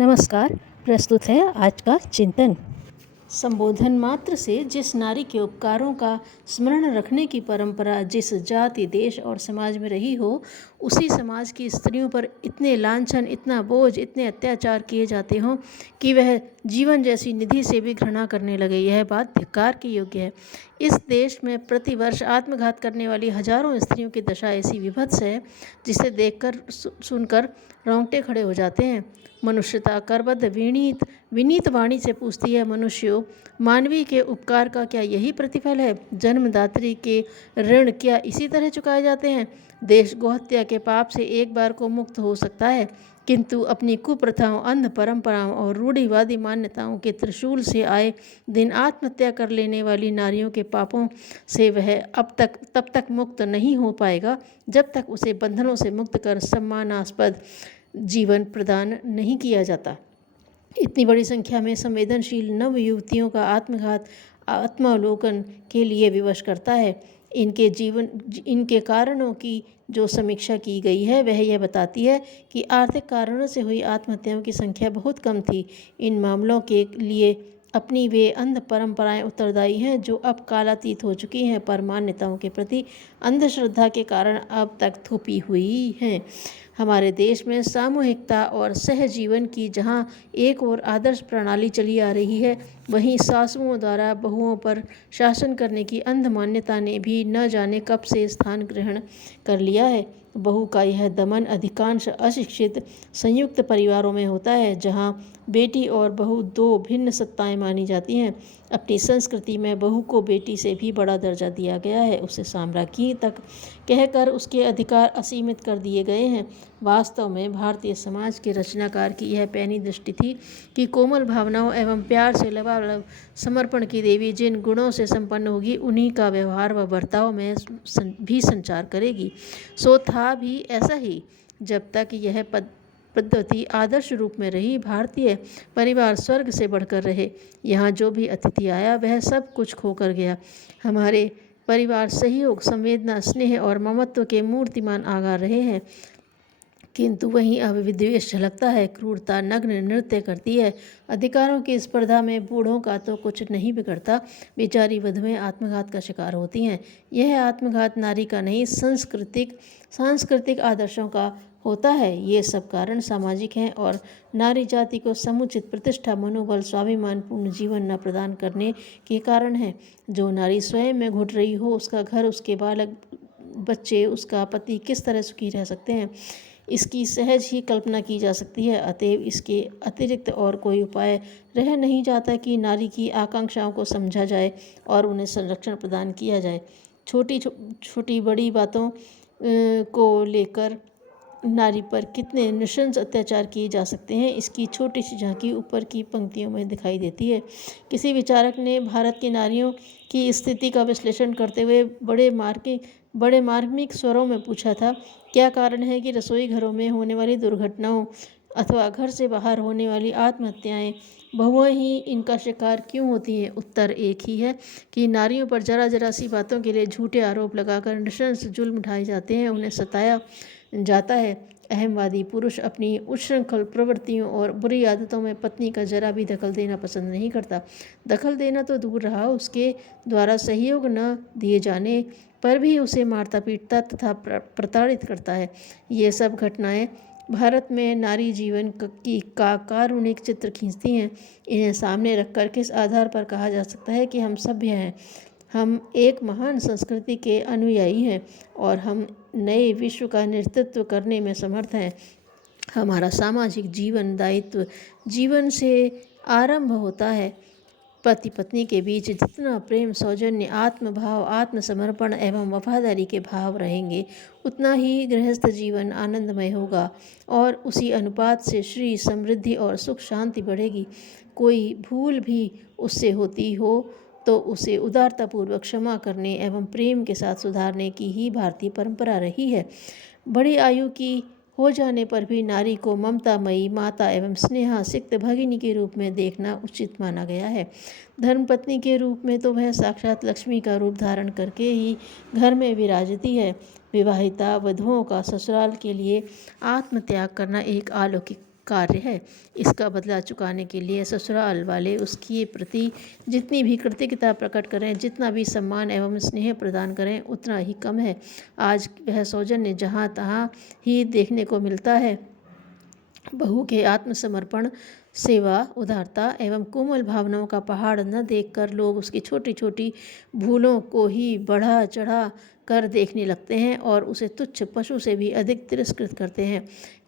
नमस्कार। प्रस्तुत है आज का चिंतन। संबोधन मात्र से जिस नारी के उपकारों का स्मरण रखने की परंपरा जिस जाति, देश और समाज में रही हो, उसी समाज की स्त्रियों पर इतने लांछन, इतना बोझ, इतने अत्याचार किए जाते हों कि वह जीवन जैसी निधि से भी घृणा करने लगे, यह बात धिक्कार की योग्य है। इस देश में प्रतिवर्ष आत्मघात करने वाली हजारों स्त्रियों की दशा ऐसी विभत्स है जिसे देखकर सुनकर रोंगटे खड़े हो जाते हैं। मनुष्यता करबद्ध विनीत वाणी से पूछती है, मनुष्यों, मानवीय के उपकार का क्या यही प्रतिफल है? जन्मदात्री के ऋण क्या इसी तरह चुकाए जाते हैं? देश गोहत्या के पाप से एक बार को मुक्त हो सकता है, किंतु अपनी कुप्रथाओं, अंध परंपराओं और रूढ़िवादी मान्यताओं के त्रिशूल से आए दिन आत्महत्या कर लेने वाली नारियों के पापों से वह तब तक मुक्त नहीं हो पाएगा जब तक उसे बंधनों से मुक्त कर सम्मानास्पद जीवन प्रदान नहीं किया जाता। इतनी बड़ी संख्या में संवेदनशील नव युवतियों का आत्मघात आत्मावलोकन के लिए विवश करता है। इनके कारणों की जो समीक्षा की गई है वह यह बताती है कि आर्थिक कारणों से हुई आत्महत्याओं की संख्या बहुत कम थी। इन मामलों के लिए अपनी वे अंध परंपराएं उत्तरदायी हैं जो अब कालातीत हो चुकी हैं, पर मान्यताओं के प्रति अंधश्रद्धा के कारण अब तक थोपी हुई हैं। हमारे देश में सामूहिकता और सहजीवन की जहाँ एक और आदर्श प्रणाली चली आ रही है, वहीं सासुओं द्वारा बहुओं पर शासन करने की अंध मान्यता ने भी न जाने कब से स्थान ग्रहण कर लिया है। बहू का यह दमन अधिकांश अशिक्षित संयुक्त परिवारों में होता है, जहाँ बेटी और बहू दो भिन्न सत्ताएं मानी जाती हैं। अपनी संस्कृति में बहू को बेटी से भी बड़ा दर्जा दिया गया है, उसे साम्राज्ञी तक कहकर उसके अधिकार असीमित कर दिए गए हैं। वास्तव में भारतीय समाज के रचनाकार की यह पैनी दृष्टि थी कि कोमल भावनाओं एवं प्यार से लबालब समर्पण की देवी जिन गुणों से संपन्न होगी, उन्हीं का व्यवहार व बर्ताव में भी संचार करेगी। सो था भी ऐसा ही। जब तक यह पद्धति आदर्श रूप में रही, भारतीय परिवार स्वर्ग से बढ़कर रहे। यहाँ जो भी अतिथि आया वह सब कुछ खोकर गया। हमारे परिवार सहयोग, संवेदना, स्नेह और ममत्व के मूर्तिमान आगार रहे हैं, किंतु वहीं अब विद्वेष झलकता है, क्रूरता नग्न नृत्य करती है। अधिकारों की स्पर्धा में बूढ़ों का तो कुछ नहीं बिगड़ता, बेचारी वधुएं आत्मघात का शिकार होती हैं। यह आत्मघात नारी का नहीं, सांस्कृतिक आदर्शों का होता है। ये सब कारण सामाजिक हैं और नारी जाति को समुचित प्रतिष्ठा, मनोबल, स्वाभिमानपूर्ण जीवन न प्रदान करने के कारण हैं। जो नारी स्वयं में घुट रही हो, उसका घर, उसके बालक बच्चे, उसका पति किस तरह सुखी रह सकते हैं, इसकी सहज ही कल्पना की जा सकती है। अतएव इसके अतिरिक्त और कोई उपाय रह नहीं जाता कि नारी की आकांक्षाओं को समझा जाए और उन्हें संरक्षण प्रदान किया जाए। छोटी बड़ी बातों को लेकर नारी पर कितने नृशंस अत्याचार किए जा सकते हैं, इसकी छोटी सी झांकी ऊपर की पंक्तियों में दिखाई देती है। किसी विचारक ने भारत की नारियों की स्थिति का विश्लेषण करते हुए बड़े मार्मिक स्वरों में पूछा था, क्या कारण है कि रसोई घरों में होने वाली दुर्घटनाओं अथवा घर से बाहर होने वाली आत्महत्याएं बहुएं ही इनका शिकार क्यों होती हैं? उत्तर एक ही है कि नारियों पर जरा सी बातों के लिए झूठे आरोप लगाकर नृशंस जुल्म उठाए जाते हैं, उन्हें सताया जाता है। अहमवादी पुरुष अपनी उच्छृंखल प्रवृत्तियों और बुरी आदतों में पत्नी का जरा भी दखल देना पसंद नहीं करता। दखल देना तो दूर रहा, उसके द्वारा सहयोग न दिए जाने पर भी उसे मारता पीटता तथा प्रताड़ित करता है। ये सब घटनाएं भारत में नारी जीवन का कारुणिक चित्र खींचती हैं। इन्हें सामने रखकर किस आधार पर कहा जा सकता है कि हम सभ्य हैं, हम एक महान संस्कृति के अनुयायी हैं और हम नए विश्व का नेतृत्व करने में समर्थ हैं? हमारा सामाजिक जीवन दायित्व जीवन से आरंभ होता है। पति पत्नी के बीच जितना प्रेम, सौजन्य, आत्मभाव, आत्मसमर्पण एवं वफादारी के भाव रहेंगे, उतना ही गृहस्थ जीवन आनंदमय होगा और उसी अनुपात से श्री, समृद्धि और सुख शांति बढ़ेगी। कोई भूल भी उससे होती हो तो उसे उदारतापूर्वक क्षमा करने एवं प्रेम के साथ सुधारने की ही भारतीय परंपरा रही है। बड़ी आयु की हो जाने पर भी नारी को ममतामयी माता एवं स्नेहासिक्त भगिनी के रूप में देखना उचित माना गया है। धर्मपत्नी के रूप में तो वह साक्षात लक्ष्मी का रूप धारण करके ही घर में विराजती है। विवाहिता वधुओं का ससुराल के लिए आत्मत्याग करना एक अलौकिक कार्य है। इसका बदला चुकाने के लिए ससुराल वाले उसके प्रति जितनी भी कृतज्ञता प्रकट करें, जितना भी सम्मान एवं स्नेह प्रदान करें, उतना ही कम है। आज वह सौजन्य जहाँ तहाँ ही देखने को मिलता है। बहू के आत्मसमर्पण, सेवा, उदारता एवं कोमल भावनाओं का पहाड़ न देखकर लोग उसकी छोटी छोटी भूलों को ही बढ़ा चढ़ा कर देखने लगते हैं और उसे तुच्छ पशु से भी अधिक तिरस्कृत करते हैं।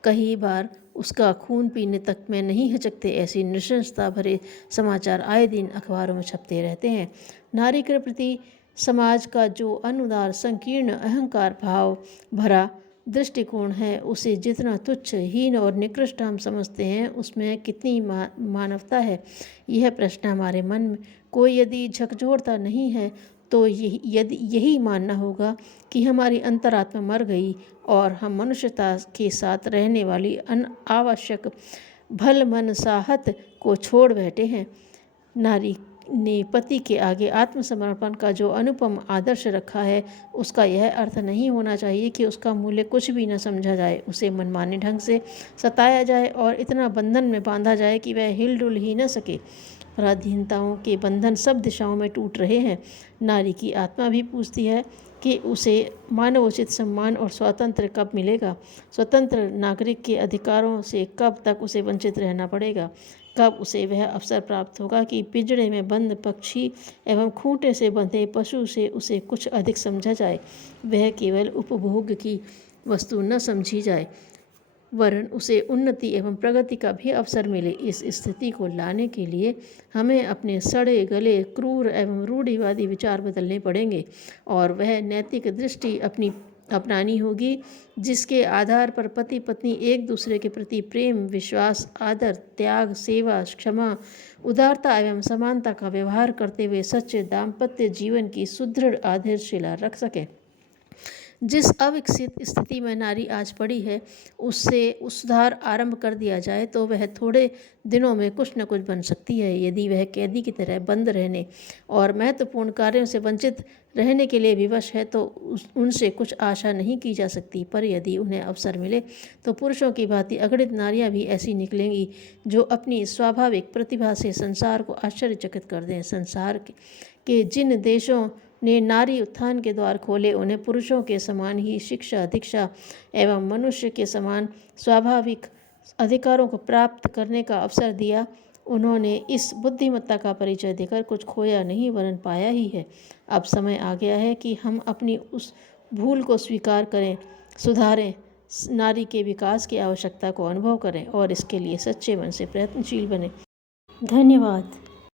कई बार उसका खून पीने तक में नहीं हिचकते। ऐसी नृशंसता भरे समाचार आए दिन अखबारों में छपते रहते हैं। नारी के प्रति समाज का जो अनुदार, संकीर्ण, अहंकार भाव भरा दृष्टिकोण है, उसे जितना तुच्छ, हीन और निकृष्ट हम समझते हैं, उसमें कितनी मानवता है, यह प्रश्न हमारे मन में कोई यदि झकझोरता नहीं है तो यही मानना होगा कि हमारी अंतरात्मा मर गई और हम मनुष्यता के साथ रहने वाली अनावश्यक भल मनसाहत को छोड़ बैठे हैं। नारी ने पति के आगे आत्मसमर्पण का जो अनुपम आदर्श रखा है, उसका यह अर्थ नहीं होना चाहिए कि उसका मूल्य कुछ भी न समझा जाए, उसे मनमाने ढंग से सताया जाए और इतना बंधन में बांधा जाए कि वह हिलडुल ही न सके। पराधीनताओं के बंधन सब दिशाओं में टूट रहे हैं। नारी की आत्मा भी पूछती है कि उसे मानवोचित सम्मान और स्वातंत्र्य कब मिलेगा। स्वतंत्र नागरिक के अधिकारों से कब तक उसे वंचित रहना पड़ेगा। कब उसे वह अवसर प्राप्त होगा कि पिंजड़े में बंद पक्षी एवं खूंटे से बंधे पशु से उसे कुछ अधिक समझा जाए, वह केवल उपभोग की वस्तु न समझी जाए, वरन उसे उन्नति एवं प्रगति का भी अवसर मिले। इस स्थिति को लाने के लिए हमें अपने सड़े गले, क्रूर एवं रूढ़िवादी विचार बदलने पड़ेंगे और वह नैतिक दृष्टि अपनानी होगी जिसके आधार पर पति पत्नी एक दूसरे के प्रति प्रेम, विश्वास, आदर, त्याग, सेवा, क्षमा, उदारता एवं समानता का व्यवहार करते हुए सच्चे दाम्पत्य जीवन की सुदृढ़ आधारशिला रख सके। जिस अविकसित स्थिति में नारी आज पड़ी है, उससे सुधार आरंभ कर दिया जाए तो वह थोड़े दिनों में कुछ न कुछ बन सकती है। यदि वह कैदी की तरह बंद रहने और महत्वपूर्ण कार्यों से वंचित रहने के लिए विवश है तो उनसे कुछ आशा नहीं की जा सकती। पर यदि उन्हें अवसर मिले तो पुरुषों की भांति अगणित नारियां भी ऐसी निकलेंगी जो अपनी स्वाभाविक प्रतिभा से संसार को आश्चर्यचकित कर दें। संसार के जिन देशों ने नारी उत्थान के द्वार खोले, उन्हें पुरुषों के समान ही शिक्षा, दीक्षा एवं मनुष्य के समान स्वाभाविक अधिकारों को प्राप्त करने का अवसर दिया, उन्होंने इस बुद्धिमत्ता का परिचय देकर कुछ खोया नहीं वरन पाया ही है। अब समय आ गया है कि हम अपनी उस भूल को स्वीकार करें, सुधारें, नारी के विकास की आवश्यकता को अनुभव करें और इसके लिए सच्चे मन से प्रयत्नशील बने। धन्यवाद।